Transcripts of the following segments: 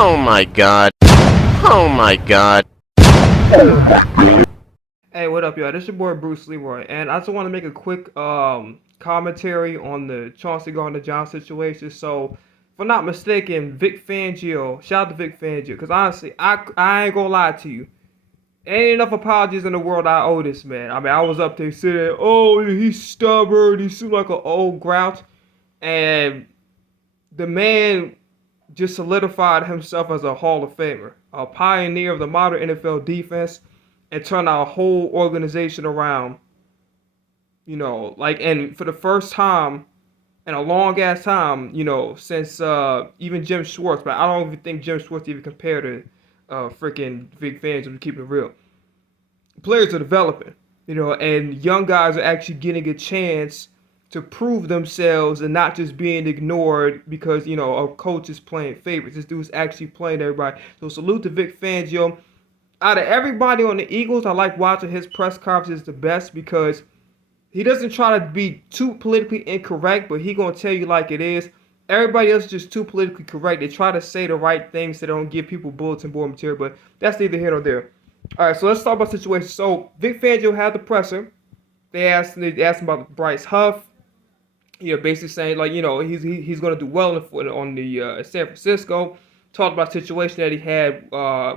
Oh my god. Oh my god. Hey, what up, y'all? This your boy Bruce Leroy, and I just want to make a quick commentary on the Chauncey Gardner-Johnson situation. So, if I'm not mistaken, Vic Fangio, shout out to Vic Fangio, because honestly, I ain't gonna lie to you. Ain't enough apologies in the world I owe this man. I mean, I was up there saying, oh, he's stubborn, he seemed like an old grouch, and the man just solidified himself as a Hall of Famer, a pioneer of the modern NFL defense, and turned our whole organization around. And for the first time in a long ass time, since even Jim Schwartz, but I don't even think Jim Schwartz even compared to freaking Vic Fangio, to keep it real. Players are developing, and young guys are actually getting a chance to prove themselves and not just being ignored because a coach is playing favorites. This dude's actually playing everybody. So salute to Vic Fangio. Out of everybody on the Eagles, I like watching his press conferences the best because he doesn't try to be too politically incorrect, but he gonna tell you like it is. Everybody else is just too politically correct. They try to say the right things so they don't give people bulletin board material, but that's neither here nor there. All right, so let's talk about the situation. So Vic Fangio had the presser. They asked him about Bryce Huff. Basically saying like he's gonna do well on the San Francisco. Talked about the situation that he had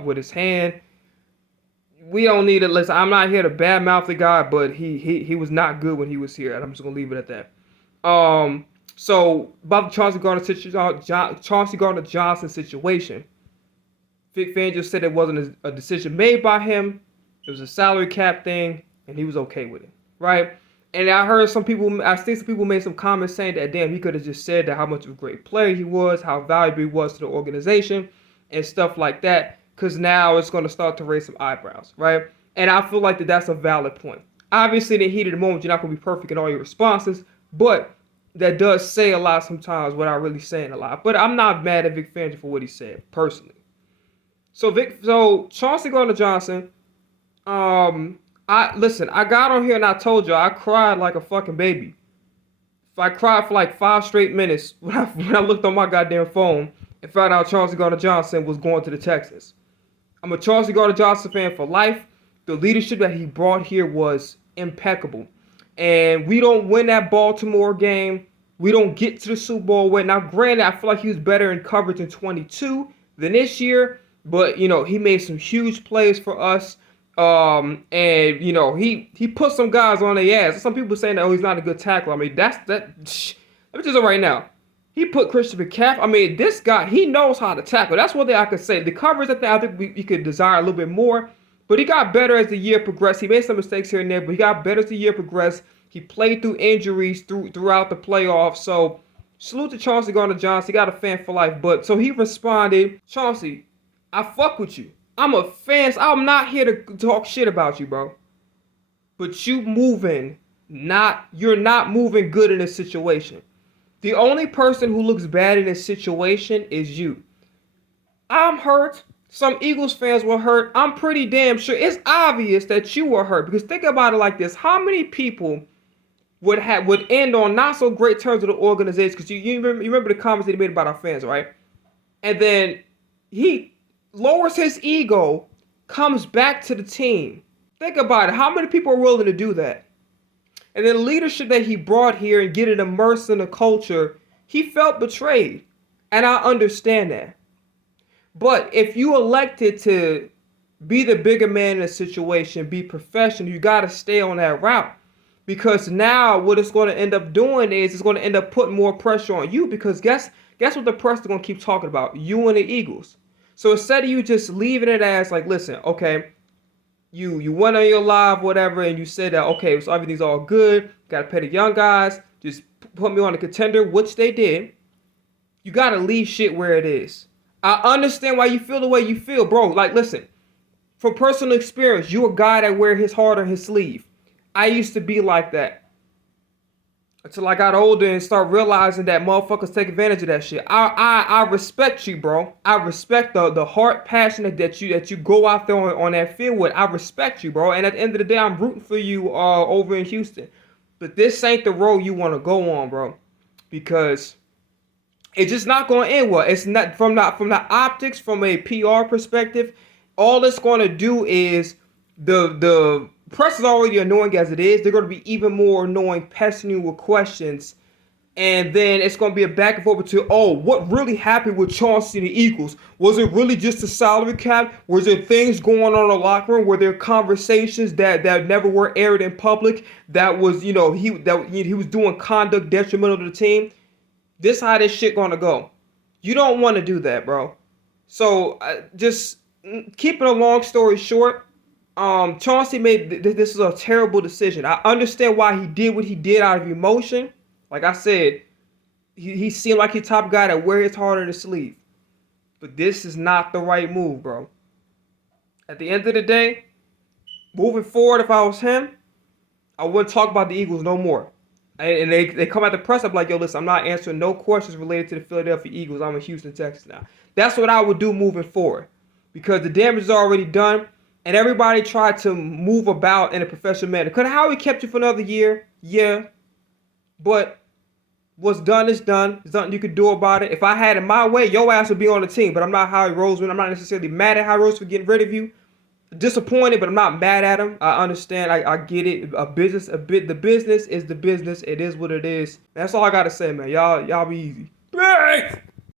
with his hand. We don't need to listen. I'm not here to badmouth the guy, but he was not good when he was here, and I'm just gonna leave it at that. So about the Chauncey Gardner Johnson situation, Vic Fangio said it wasn't a decision made by him. It was a salary cap thing, and he was okay with it, right? And I think some people made some comments saying that damn, he could have just said that how much of a great player he was, how valuable he was to the organization, and stuff like that. Because now it's going to start to raise some eyebrows, right? And I feel like that's a valid point. Obviously, in the heat of the moment, you're not going to be perfect in all your responses, but that does say a lot sometimes without really saying a lot. But I'm not mad at Vic Fangio for what he said, personally. So Chauncey Gardner-Johnson, I got on here and I told you I cried like a fucking baby. I cried for like 5 straight minutes when I looked on my goddamn phone and found out Chauncey Gardner-Johnson was going to the Texans. I'm a Chauncey Gardner-Johnson fan for life. The leadership that he brought here was impeccable. And we don't win that Baltimore game. We don't get to the Super Bowl win. Now, granted, I feel like he was better in coverage in 22 than this year. But, he made some huge plays for us. And, he put some guys on their ass. Some people saying that, he's not a good tackler. I mean, let me just say right now. He put Christian McCaffrey. I mean, this guy, he knows how to tackle. That's one thing I could say. The coverage, I think we could desire a little bit more. But he got better as the year progressed. He made some mistakes here and there, but he got better as the year progressed. He played through injuries throughout the playoffs. So, salute to Chauncey Gardner-Johnson. He got a fan for life. But, so he responded, Chauncey, I fuck with you. I'm a fan. I'm not here to talk shit about you, bro. But you're not moving good in this situation. The only person who looks bad in this situation is you. I'm hurt. Some Eagles fans were hurt. I'm pretty damn sure it's obvious that you were hurt. Because think about it like this. How many people would end on not so great terms with the organization? Because you remember the comments that he made about our fans, right? And then he lowers his ego, comes back to the team. Think about it. How many people are willing to do that? And then the leadership that he brought here and getting immersed in the culture, he felt betrayed. And I understand that. But if you elected to be the bigger man in a situation, be professional, you got to stay on that route. Because now what it's going to end up doing is it's going to end up putting more pressure on you. Because guess what the press is going to keep talking about? You and the Eagles. So instead of you just leaving it as like, listen, okay, you went on your live, whatever, and you said that, okay, so everything's all good. Got to pay the young guys. Just put me on a contender, which they did. You got to leave shit where it is. I understand why you feel the way you feel, bro. Like, listen, from personal experience, you're a guy that wear his heart on his sleeve. I used to be like that. Until I got older and start realizing that motherfuckers take advantage of that shit. I respect you, bro. I respect the heart, passion that you go out there on that field with. I respect you, bro. And at the end of the day, I'm rooting for you over in Houston. But this ain't the road you want to go on, bro. Because It's just not going to end well. It's not from the optics, from a PR perspective. All it's going to do is the press is already annoying as it is. They're going to be even more annoying, pestering you with questions, and then it's going to be a back and forth to, oh, what really happened with Chauncey and the Eagles? Was it really just a salary cap? Was there things going on in the locker room? Were there conversations that never were aired in public? That was, he was doing conduct detrimental to the team. This how this shit gonna go. You don't want to do that, bro. So just keeping a long story short, Chauncey made this is a terrible decision. I understand why he did what he did out of emotion. Like I said, he seemed like he's top guy that wear his heart on his sleeve. But this is not the right move, bro. At the end of the day, moving forward, if I was him, I wouldn't talk about the Eagles no more. And they come at the press up like, yo, listen, I'm not answering no questions related to the Philadelphia Eagles. I'm in Houston, Texas now. That's what I would do moving forward. Because the damage is already done. And everybody tried to move about in a professional manner. Could Howie kept you for another year? Yeah. But what's done is done. There's nothing you could do about it. If I had it my way, your ass would be on the team. But I'm not Howie Roseman. I'm not necessarily mad at Howie Roseman for getting rid of you. Disappointed, but I'm not mad at him. I understand. I get it. The business is the business. It is what it is. That's all I gotta say, man. Y'all be easy.